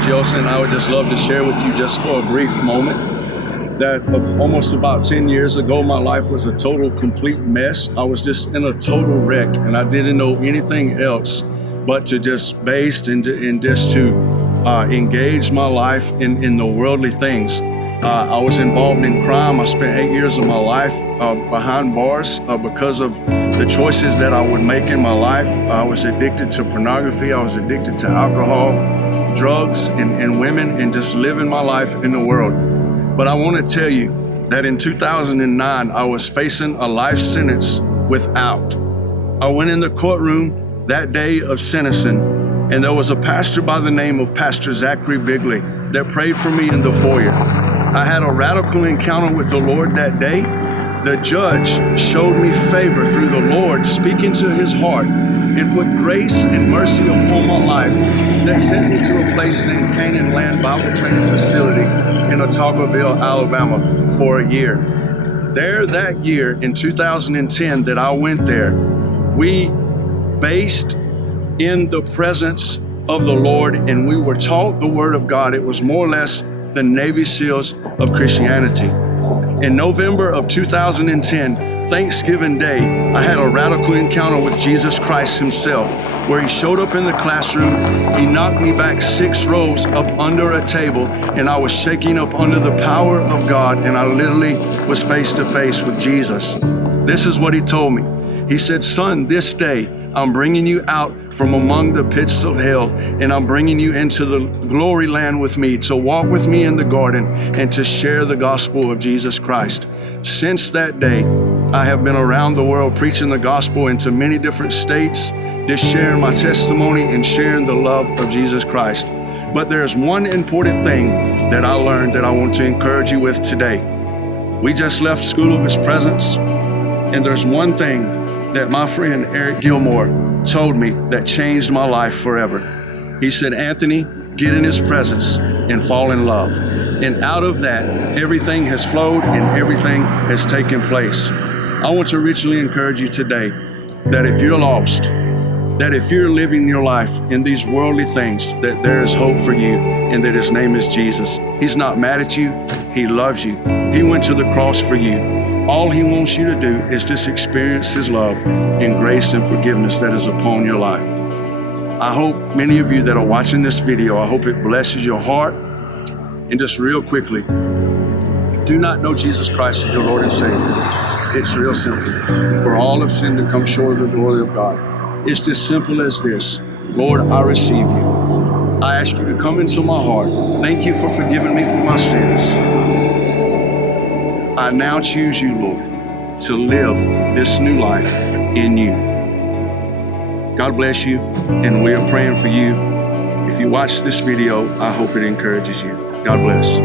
Gioiosa, and I would just love to share with you just for a brief moment that almost about 10 years ago, my life was a total, complete mess. I was just in a total wreck, and I didn't know anything else but to just based and just to engage my life in the worldly things. I was involved in crime. I spent 8 years of my life behind bars because of the choices that I would make in my life. I was addicted to pornography. I was addicted to alcohol, drugs, and women, and just living my life in the world. But I want to tell you that in 2009, I was facing a life sentence without. I went in the courtroom that day of sentencing, and there was a pastor by the name of Pastor Zachary Bigley that prayed for me in the foyer. I had a radical encounter with the Lord that day. The judge showed me favor through the Lord, speaking to his heart, and put grace and mercy upon my life that sent me to a place named Canaan Land Bible Training Facility in Otagoville, Alabama for a year. There that year in 2010 that I went there, we based in the presence of the Lord, and we were taught the Word of God. It was more or less the Navy SEALs of Christianity. In November of 2010, Thanksgiving Day, I had a radical encounter with Jesus Christ himself, where he showed up in the classroom. He knocked me back 6 rows up under a table, and I was shaking up under the power of God, and I literally was face to face with Jesus. This is what he told me. He said, "Son, this day I'm bringing you out from among the pits of hell, and I'm bringing you into the glory land with me, to walk with me in the garden and to share the gospel of Jesus Christ." Since that day, I have been around the world preaching the gospel into many different states, just sharing my testimony and sharing the love of Jesus Christ. But there's one important thing that I learned that I want to encourage you with today. We just left School of His Presence, and there's one thing that my friend Eric Gilmore told me that changed my life forever. He said, "Anthony, get in his presence and fall in love." And out of that, everything has flowed and everything has taken place. I want to richly encourage you today that if you're lost, that if you're living your life in these worldly things, that there is hope for you, and that his name is Jesus. He's not mad at you. He loves you. He went to the cross for you. All he wants you to do is just experience his love and grace and forgiveness that is upon your life. I hope many of you that are watching this video, I hope it blesses your heart. And just real quickly, do not know Jesus Christ as your Lord and Savior. It's real simple. For all have sinned and come short of the glory of God. It's just simple as this. Lord, I receive you. I ask you to come into my heart. Thank you for forgiving me for my sins. I now choose you, Lord, to live this new life in you. God bless you, and we are praying for you. If you watch this video, I hope it encourages you. God bless.